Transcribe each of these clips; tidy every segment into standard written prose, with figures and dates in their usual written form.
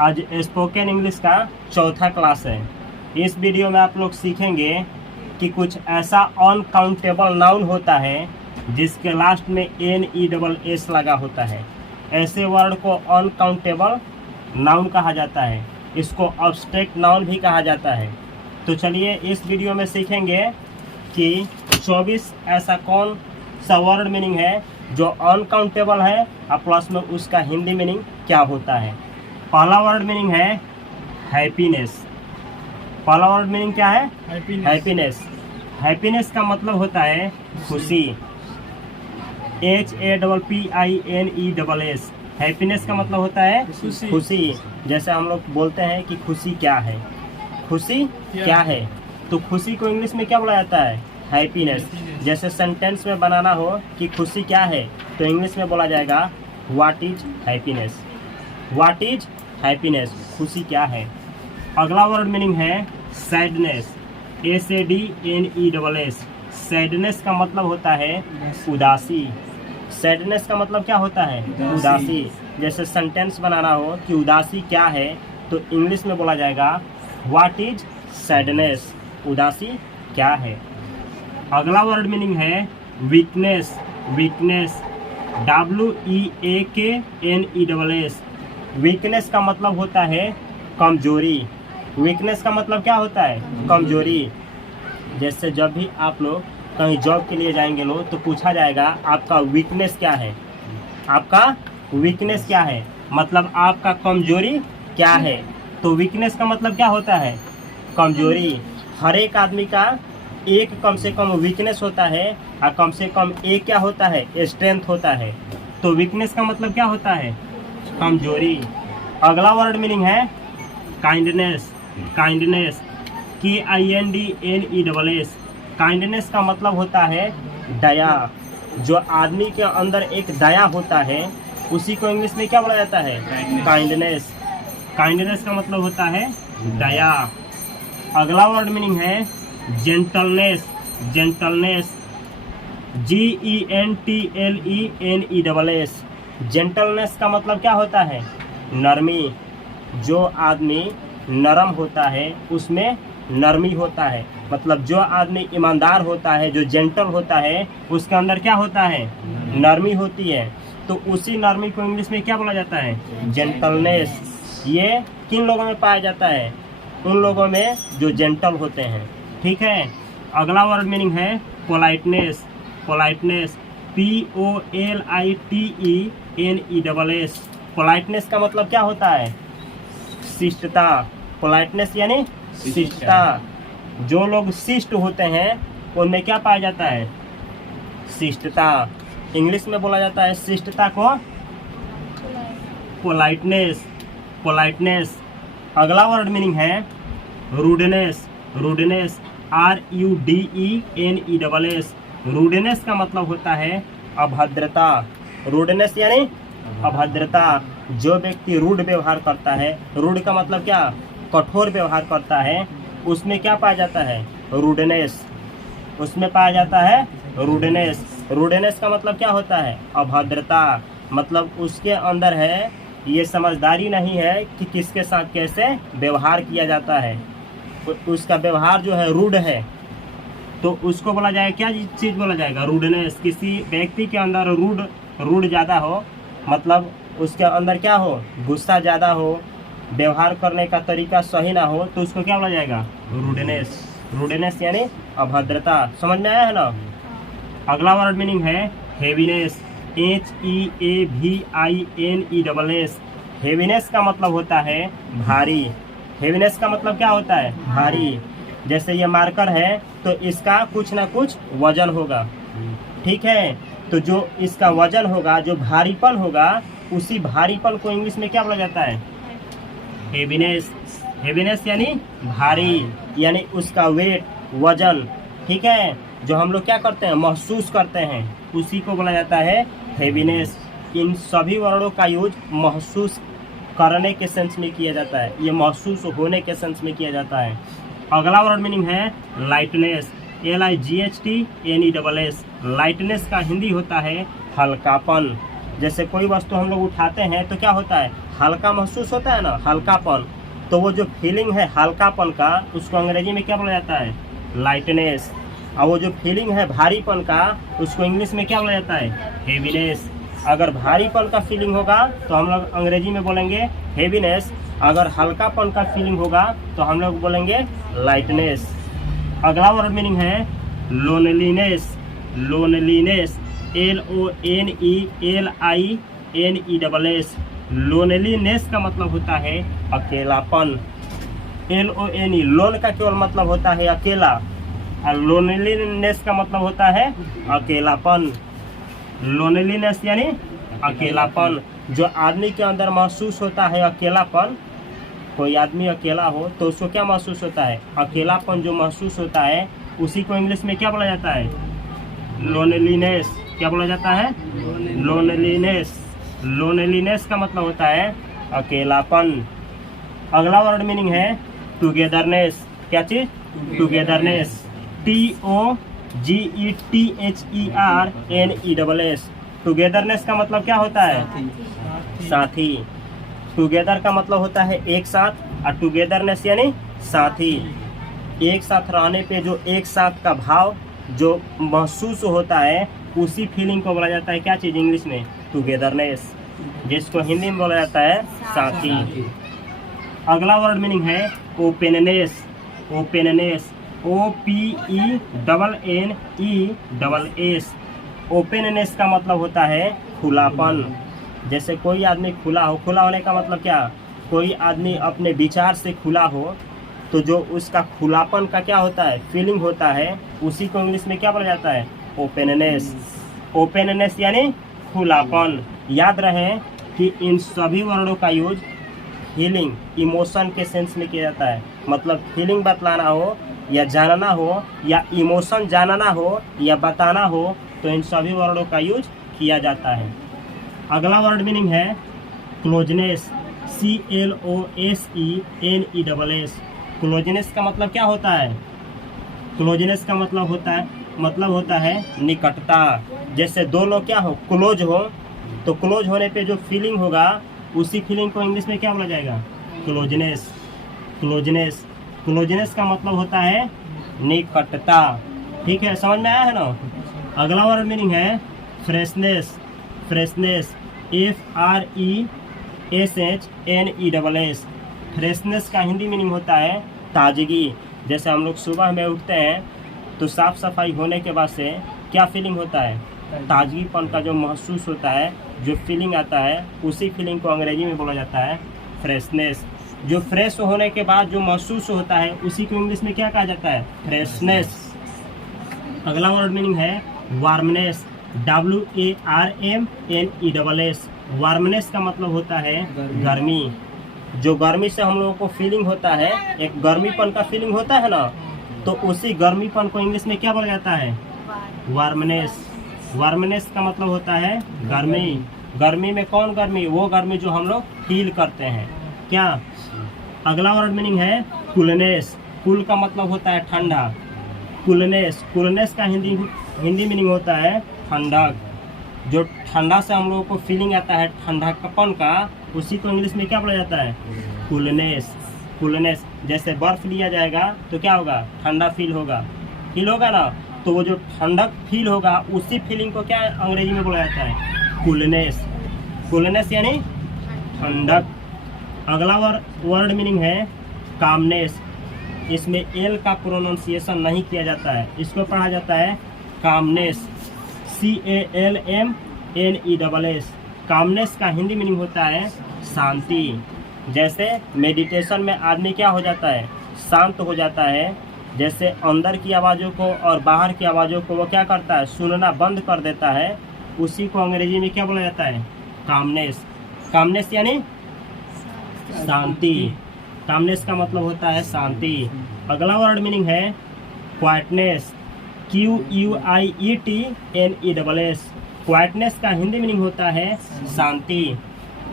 आज spoken English का चौथा क्लास है। इस वीडियो में आप लोग सीखेंगे कि कुछ ऐसा अनकाउंटेबल नाउन होता है जिसके लास्ट में NESS लगा होता है। ऐसे वर्ड को अनकाउंटेबल नाउन कहा जाता है। इसको अब्स्ट्रैक्ट नाउन भी कहा जाता है। तो चलिए इस वीडियो में सीखेंगे कि 24 ऐसा कौन सा वर्ड मीनिंग है जो अनकाउंटेबल है और प्लस में उसका हिंदी मीनिंग क्या होता है। पहला वर्ड मीनिंग है हैप्पीनेस। पहला वर्ड मीनिंग क्या है? हैप्पीनेस। हैप्पीनेस का मतलब होता है खुशी। HAPPINESS। हैप्पीनेस का मतलब होता है खुशी। जैसे हम लोग बोलते हैं कि खुशी क्या है, खुशी क्या है, तो खुशी को इंग्लिश में क्या बोला जाता है? हैप्पीनेस। जैसे सेंटेंस में बनाना हो कि खुशी क्या है तो इंग्लिश में बोला जाएगा what is happiness. What is happiness, खुशी क्या है। अगला वर्ड मीनिंग है सैडनेस। SADNESS। सैडनेस का मतलब होता है उदासी। सैडनेस का मतलब क्या होता है? उदासी। जैसे सेंटेंस बनाना हो कि उदासी क्या है तो इंग्लिश में बोला जाएगा व्हाट इज सैडनेस, उदासी क्या है। अगला वर्ड मीनिंग है वीकनेस। Weakness WEAKNESS। वीकनेस का मतलब होता है कमजोरी। वीकनेस का मतलब क्या होता है? कमजोरी। जैसे जब भी आप लोग कहीं जॉब के लिए जाएंगे लोग तो पूछा जाएगा आपका वीकनेस क्या है। आपका वीकनेस क्या है मतलब आपका कमजोरी क्या है। तो वीकनेस का मतलब क्या होता है? कमजोरी। हर एक आदमी का एक कम से कम वीकनेस होता है और कम से कम एक क्या होता है? स्ट्रेंथ होता है। तो वीकनेस का मतलब क्या होता है? कमजोरी। अगला वर्ड मीनिंग है काइंडनेस। Kindness KINDNESS। काइंडनेस का मतलब होता है दया। जो आदमी के अंदर एक दया होता है उसी को इंग्लिश में क्या बोला जाता है? काइंडनेस। काइंडनेस का मतलब होता है दया। अगला वर्ड मीनिंग है जेंटलनेस। Gentleness GENTLENESS। जेंटलनेस का मतलब क्या होता है? नरमी। जो आदमी नरम होता है उसमें नरमी होता है। मतलब जो आदमी ईमानदार होता है, जो जेंटल होता है, उसके अंदर क्या होता है? नरमी होती है। तो उसी नरमी को इंग्लिश में क्या बोला जाता है? जेंटलनेस। ये किन लोगों में पाया जाता है? उन लोगों में जो जेंटल होते हैं। ठीक है। अगला वर्ड मीनिंग है पोलाइटनेस। Politeness POLITENESS। पोलाइटनेस का मतलब क्या होता है? शिष्टता। पोलाइटनेस यानी शिष्टता। जो लोग शिष्ट होते हैं उनमें क्या पाया जाता है? शिष्टता। इंग्लिश में बोला जाता है शिष्टता को पोलाइटनेस। पोलाइटनेस। अगला वर्ड मीनिंग है रूडनेस। Rudeness RUDENESS। रूडनेस का मतलब होता है अभद्रता। रूडनेस यानी अभद्रता। जो व्यक्ति रूड व्यवहार करता है, रूड का मतलब क्या? कठोर व्यवहार करता है, उसमें क्या पाया जाता है? रूडनेस। उसमें पाया जाता है रूडनेस। रूडनेस का मतलब क्या होता है? अभद्रता। मतलब उसके अंदर है ये समझदारी नहीं है कि किसके साथ कैसे व्यवहार किया जाता है। उसका व्यवहार जो है रूड है तो उसको बोला जाएगा क्या चीज़ बोला जाएगा? रूडनेस। किसी व्यक्ति के अंदर रूड ज़्यादा हो, मतलब उसके अंदर क्या हो? गुस्सा ज़्यादा हो, व्यवहार करने का तरीका सही ना हो तो उसको क्या बोला जाएगा? रूडनेस। रूडनेस यानी अभद्रता। समझ में आया है ना? अगला वर्ड मीनिंग है हेवीनेस। HEAVINESS। हेवीनेस का मतलब होता है भारी। हेवीनेस का मतलब क्या होता है? भारी। जैसे ये मार्कर है तो इसका कुछ ना कुछ वजन होगा। ठीक है। तो जो इसका वजन होगा, जो भारीपन होगा, उसी भारीपन को इंग्लिश में क्या बोला जाता है? हेवीनेस। हेवीनेस यानी भारी, यानी उसका वेट, वजन। ठीक है। जो हम लोग क्या करते हैं? महसूस करते हैं, उसी को बोला जाता है हेवीनेस। इन सभी वर्डों का यूज महसूस करने के सेंस में किया जाता है, ये महसूस होने के सेंस में किया जाता है। अगला वर्ड मीनिंग है लाइटनेस। LIGHTNESS। लाइटनेस का हिंदी होता है हल्कापन। जैसे कोई वस्तु हम लोग उठाते हैं तो क्या होता है, हल्का महसूस होता है ना, हल्कापन। तो वो जो फीलिंग है हल्कापन का, उसको अंग्रेजी में क्या बोला जाता है, लाइटनेस। और वो जो फीलिंग है भारीपन का, उसको इंग्लिश में क्या बोला जाता है, हेवीनेस। अगर भारीपन का फीलिंग होगा तो हम लोग अंग्रेजी में बोलेंगे हेवीनेस। अगर हल्कापन का फीलिंग होगा तो हम लोग बोलेंगे लाइटनेस। अगला वर्ड मीनिंग है लोनलीनेस। Loneliness, LONELINESS। लोनलीनेस का मतलब होता है अकेलापन। LONE, लोन का केवल मतलब होता है अकेला, और लोनलीनेस का मतलब होता है अकेलापन। लोनलीनेस यानी अकेलापन। जो आदमी के अंदर महसूस होता है अकेलापन, कोई आदमी अकेला हो तो उसको क्या महसूस होता है, अकेलापन जो महसूस होता है, उसी को इंग्लिश में क्या बोला जाता है, लोनलीनेस। क्या बोला जाता है, लोनलीनेस। लोनलीनेस का मतलब होता है अकेलापन। अगला वर्ड मीनिंग है टुगेदरनेस। क्या चीज, टुगेदरनेस। TOGETHERNESS। टुगेदरनेस का मतलब क्या होता है, साथी। टुगेदर का मतलब होता है एक साथ, और टुगेदरनेस यानी साथी। एक साथ रहने पे जो एक साथ का भाव जो महसूस होता है, उसी फीलिंग को बोला जाता है क्या चीज, इंग्लिश में टुगेदरनेस, जिसको हिंदी में बोला जाता है साथी। अगला वर्ड मीनिंग है ओपेननेस। ओपेननेस, OPENNESS। ओपेननेस का मतलब होता है खुलापन। जैसे कोई आदमी खुला हो, खुला होने का मतलब क्या, कोई आदमी अपने विचार से खुला हो, तो जो उसका खुलापन का क्या होता है, फीलिंग होता है, उसी को इंग्लिश में क्या बोला जाता है, ओपेननेस। ओपेननेस यानी खुलापन। याद रहे कि इन सभी वर्डों का यूज फीलिंग, इमोशन के सेंस में किया जाता है। मतलब फीलिंग बतलाना हो या जानना हो, या इमोशन जानना हो या बताना हो, तो इन सभी वर्डों का यूज किया जाता है। अगला वर्ड मीनिंग है क्लोजनेस। CLOSENESS। क्लोजनेस का मतलब क्या होता है, क्लोजनेस का मतलब होता है निकटता। जैसे दो लोग क्या हो, क्लोज हो, तो क्लोज होने पे जो फीलिंग होगा, उसी फीलिंग को इंग्लिश में क्या बोला जाएगा, क्लोजनेस। क्लोजनेस, क्लोजनेस का मतलब होता है निकटता। ठीक है, समझ में आया है ना। अगला वर्ड मीनिंग है फ्रेशनेस। Freshness, FRESHNESS। फ्रेशनेस का हिंदी मीनिंग होता है ताजगी। जैसे हम लोग सुबह में उठते हैं तो साफ सफाई होने के बाद से क्या फीलिंग होता है, ताजगीपन का जो महसूस होता है, जो फीलिंग आता है, उसी फीलिंग को अंग्रेजी में बोला जाता है फ्रेशनेस। जो फ्रेश होने के बाद जो महसूस होता है, उसी को इंग्लिश में क्या कहा जाता है, फ्रेशनेस। अगला वर्ड मीनिंग है वार्मनेस। WARMNESS। वार्मनेस का मतलब होता है गर्मी। जो गर्मी से हम लोगों को फीलिंग होता है, एक गर्मीपन का फीलिंग होता है ना, तो उसी गर्मीपन को इंग्लिश में क्या बोला जाता है, वार्मनेस। वार्मनेस का मतलब होता है गर्मी। गर्मी में कौन गर्मी, वो गर्मी जो हम लोग फील करते हैं। क्या, अगला वर्ड मीनिंग है कूलनेस। कूल का मतलब होता है ठंडा। कूलनेस, कूलनेस का हिंदी मीनिंग होता है ठंडक। जो ठंडा से हम लोगों को फीलिंग आता है ठंडापन का, उसी को इंग्लिश में क्या बोला जाता है, कूलनेस। कूलनेस, जैसे बर्फ लिया जाएगा तो क्या होगा, ठंडा फील होगा ना, तो वो जो ठंडक फील होगा, उसी फीलिंग को क्या अंग्रेजी में बोला जाता है, कूलनेस। कूलनेस यानी ठंडक। अगला वर्ड मीनिंग है कामनेस। इसमें एल का प्रोनाउंसिएशन नहीं किया जाता है, इसको पढ़ा जाता है कामनेस। CALMNESS। कामनेस का हिंदी मीनिंग होता है शांति। जैसे मेडिटेशन में आदमी क्या हो जाता है, शांत हो जाता है। जैसे अंदर की आवाज़ों को और बाहर की आवाज़ों को वो क्या करता है, सुनना बंद कर देता है, उसी को अंग्रेजी में क्या बोला जाता है, कामनेस। कामनेस यानी शांति। कामनेस का मतलब होता है शांति। अगला वर्ड मीनिंग है क्वाइटनेस। QUIETNESS। क्वाइटनेस का हिंदी मीनिंग होता है शांति।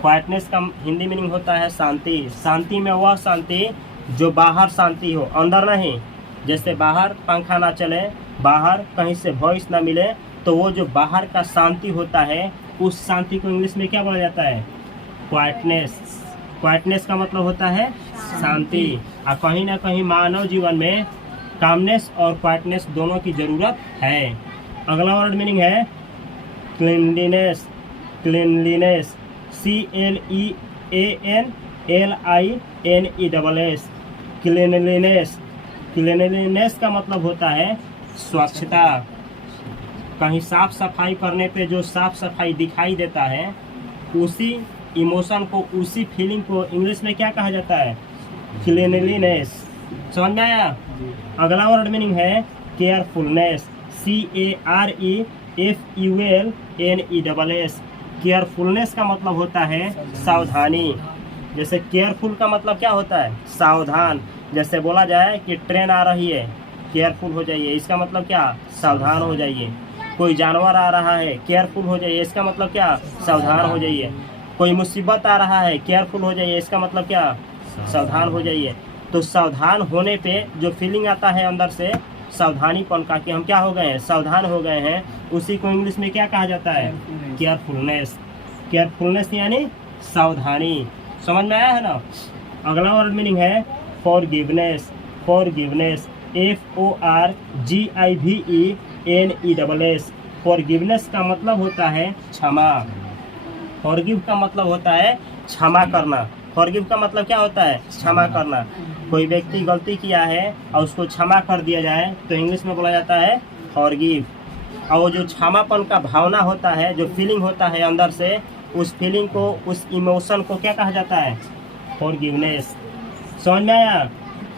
क्वाइटनेस का हिंदी मीनिंग होता है शांति। शांति में वह शांति जो बाहर शांति हो, अंदर नहीं। जैसे बाहर पंखा ना चले, बाहर कहीं से वॉइस ना मिले, तो वो जो बाहर का शांति होता है, उस शांति को इंग्लिश में क्या बोला जाता है? क्वाइटनेस। क्वाइटनेस का मतलब होता है शांति। और कहीं ना कहीं मानव जीवन में कामनेस और क्वाइटनेस दोनों की जरूरत है। अगला वर्ड मीनिंग है cleanliness. Cleanliness, CLEANLINESS, cleanliness. Cleanliness का मतलब होता है स्वच्छता। कहीं साफ सफाई करने पे जो साफ सफाई दिखाई देता है, उसी इमोशन को, उसी फीलिंग को इंग्लिश में क्या कहा जाता है? क्लीनलीनेस। समझ में आया? अगला वर्ड मीनिंग है केयरफुलनेस। CAREFULNESS। केयरफुलनेस का मतलब होता है सावधानी। जैसे केयरफुल का मतलब क्या होता है? सावधान। जैसे बोला जाए कि ट्रेन आ रही है, केयरफुल हो जाइए, इसका मतलब क्या? सावधान हो जाइए। कोई जानवर आ रहा है, केयरफुल हो जाइए, इसका मतलब क्या? सावधान हो जाइए। कोई मुसीबत आ रहा है, केयरफुल हो जाइए, इसका मतलब क्या? सावधान हो जाइए। तो सावधान होने पे जो फीलिंग आता है अंदर से, सावधानीपन का, कि हम क्या हो गए हैं? सावधान हो गए हैं, उसी को इंग्लिश में क्या कहा जाता है? केयरफुलनेस। केयरफुलनेस यानी सावधानी। समझ में आया है ना? अगला वर्ड मीनिंग है फॉरगिवनेस। Forgiveness, FORGIVENESS। फॉरगिवनेस का मतलब होता है क्षमा। फॉरगिव का मतलब होता है क्षमा करना। फॉरगिव का मतलब क्या होता है? क्षमा करना। कोई व्यक्ति गलती किया है और उसको क्षमा कर दिया जाए तो इंग्लिश में बोला जाता है फॉरगिव। और वो जो क्षमापन का भावना होता है, जो फीलिंग होता है अंदर से, उस फीलिंग को, उस इमोशन को क्या कहा जाता है? फॉरगिवनेस। समझ में आया?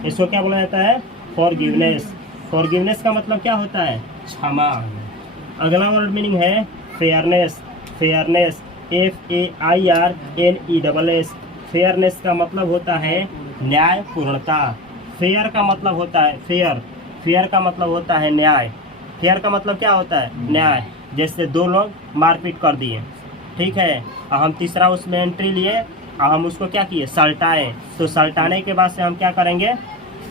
इसको क्या बोला जाता है? फॉरगिवनेस। फॉरगिवनेस का मतलब क्या होता है? क्षमा। अगला वर्ड मीनिंग है फेयरनेस। Fairness, FAIRNESS। फेयरनेस का मतलब होता है न्यायपूर्णता। फेयर का मतलब होता है फेयर। फेयर का मतलब होता है न्याय। फेयर का मतलब क्या होता है? न्याय। जैसे दो लोग मारपीट कर दिए, ठीक है, और हम तीसरा उसमें एंट्री लिए और हम उसको क्या किए? सल्टाए। तो सल्टाने के बाद से हम क्या करेंगे?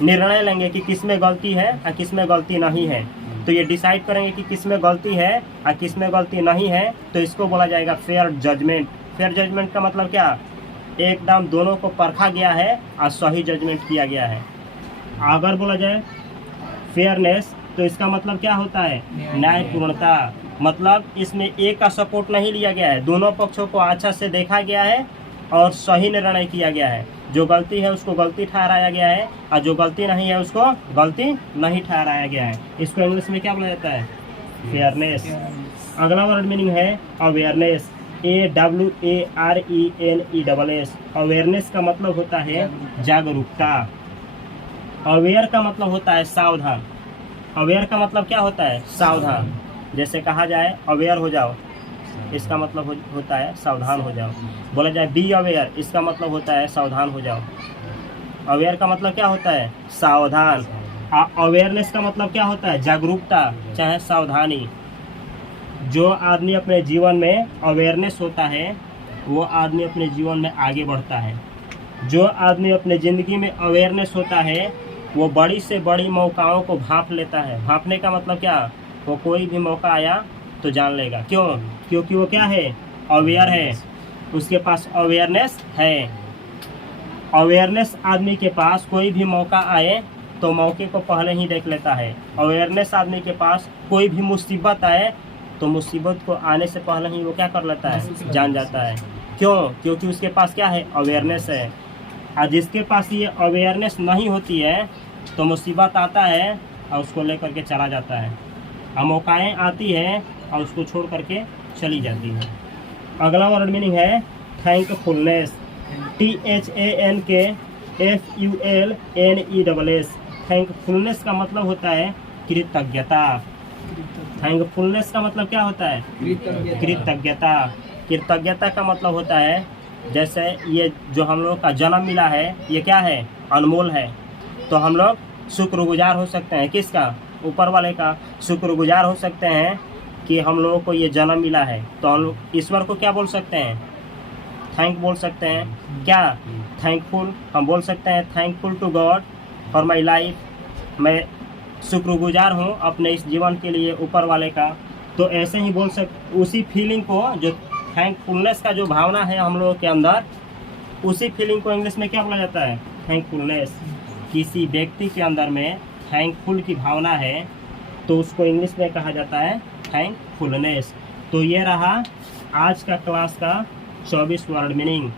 निर्णय लेंगे कि किस में गलती है और किस में गलती नहीं है। तो ये डिसाइड करेंगे कि किस में गलती है और किस में गलती नहीं है, तो इसको बोला जाएगा फेयर जजमेंट। फेयर जजमेंट का मतलब क्या? एकदम दोनों को परखा गया है और सही जजमेंट किया गया है। अगर बोला जाए फेयरनेस तो इसका मतलब क्या होता है? न्यायपूर्णता। मतलब इसमें एक का सपोर्ट नहीं लिया गया है, दोनों पक्षों को अच्छा से देखा गया है और सही निर्णय किया गया है। जो गलती है उसको गलती ठहराया गया है और जो गलती नहीं है उसको गलती नहीं ठहराया गया है। इसको इंग्लिश में क्या बोला जाता है? फेयरनेस। अगला वर्ड मीनिंग है अवेयरनेस। AWARENESS। अवेयरनेस का मतलब होता है जागरूकता। अवेयर का मतलब होता है सावधान। अवेयर का मतलब क्या होता है? सावधान। जैसे कहा जाए अवेयर हो जाओ, इसका मतलब होता है सावधान हो जाओ। बोला जाए बी अवेयर, इसका मतलब होता है सावधान हो जाओ। अवेयर का मतलब क्या होता है? सावधान। अवेयरनेस का मतलब क्या होता है? जागरूकता, चाहे सावधानी। जो आदमी अपने जीवन में अवेयरनेस होता है, वो आदमी अपने जीवन में आगे बढ़ता है। जो आदमी अपने ज़िंदगी में अवेयरनेस होता है, वो बड़ी से बड़ी मौकाओं को भांप लेता है। भांपने का मतलब क्या? वो कोई भी मौका आया तो जान लेगा। क्यों? क्योंकि वो क्या है? अवेयर है, उसके पास अवेयरनेस है। अवेयरनेस आदमी के पास कोई भी मौका आए तो मौके को पहले ही देख लेता है। अवेयरनेस आदमी के पास कोई भी मुसीबत आए तो मुसीबत को आने से पहले ही वो क्या कर लेता है? जान जाता है। क्यों? क्योंकि उसके पास क्या है? अवेयरनेस है। और जिसके पास ये अवेयरनेस नहीं होती है तो मुसीबत आता है और उसको लेकर के चला जाता है, और मौकाएँ आती हैं और उसको छोड़ करके चली जाती है। अगला वर्ड मीनिंग है थैंकफुलनेस। THANKFULNESS। थैंकफुलनेस का मतलब होता है कृतज्ञता। थैंकफुलनेस का मतलब क्या होता है? कृतज्ञता। कृतज्ञता का मतलब होता है, जैसे ये जो हम लोग का जन्म मिला है, ये क्या है? अनमोल है। तो हम लोग शुक्रगुजार हो सकते हैं। किसका? ऊपर वाले का शुक्रगुजार हो सकते हैं कि हम लोगों को ये जन्म मिला है। तो हम लोग ईश्वर को क्या बोल सकते हैं? थैंक बोल सकते हैं। क्या? थैंकफुल। हम बोल सकते हैं thankful to God for my life. मैं शुक्रगुजार हूँ अपने इस जीवन के लिए ऊपर वाले का। तो ऐसे ही बोल उसी फीलिंग को जो थैंकफुलनेस का जो भावना है हम लोगों के अंदर, उसी फीलिंग को इंग्लिश में क्या बोला जाता है? थैंकफुलनेस। किसी व्यक्ति के अंदर में थैंकफुल की भावना है तो उसको इंग्लिश में कहा जाता है थैंकफुलनेस। तो ये रहा आज का क्लास का 24 वर्ड मीनिंग।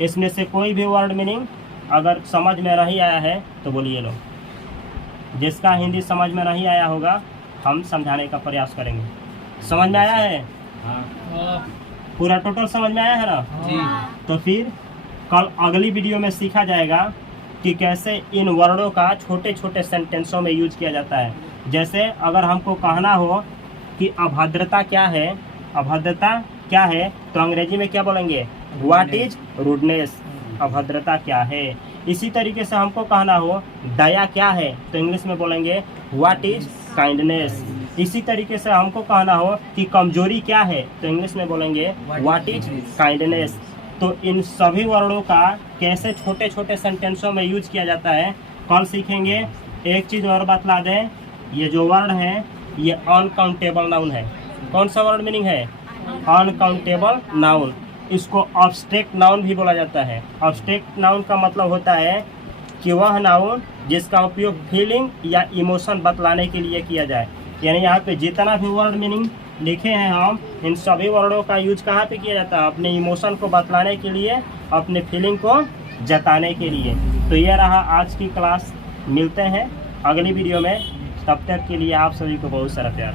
इसमें से कोई भी वर्ड मीनिंग अगर समझ में नहीं आया है तो बोलिए लो। जिसका हिंदी समझ में नहीं आया होगा हम समझाने का प्रयास करेंगे। समझ में आया है? पूरा टोटल समझ में आया है ना? तो फिर कल अगली वीडियो में सीखा जाएगा कि कैसे इन वर्डों का छोटे छोटे सेंटेंसों में यूज किया जाता है। जैसे अगर हमको कहना हो कि अभद्रता क्या है, अभद्रता क्या है, तो अंग्रेजी में क्या बोलेंगे? What is rudeness. अभद्रता क्या है। इसी तरीके से हमको कहना हो दया क्या है, तो इंग्लिश में बोलेंगे व्हाट इज काइंडनेस। इसी तरीके से हमको कहना हो कि कमजोरी क्या है, तो इंग्लिश में बोलेंगे व्हाट इज काइंडनेस। तो इन सभी वर्डों का कैसे छोटे छोटे सेंटेंसों में यूज किया जाता है कल सीखेंगे। एक चीज़ और बतला दें, ये जो वर्ड है ये अनकाउंटेबल नाउन है। कौन सा वर्ड मीनिंग है? Uncountable noun. इसको ऑब्स्ट्रैक्ट नाउन भी बोला जाता है। ऑब्स्ट्रैक्ट नाउन का मतलब होता है कि वह नाउन जिसका उपयोग फीलिंग या इमोशन बतलाने के लिए किया जाए। यानी यहाँ पे जितना भी वर्ड मीनिंग लिखे हैं हम, इन सभी वर्डों का यूज कहाँ पे किया जाता है? अपने इमोशन को बतलाने के लिए, अपने फीलिंग को जताने के लिए। तो ये रहा आज की क्लास। मिलते हैं अगली वीडियो में। तब तक के लिए आप सभी को बहुत सारा प्यार।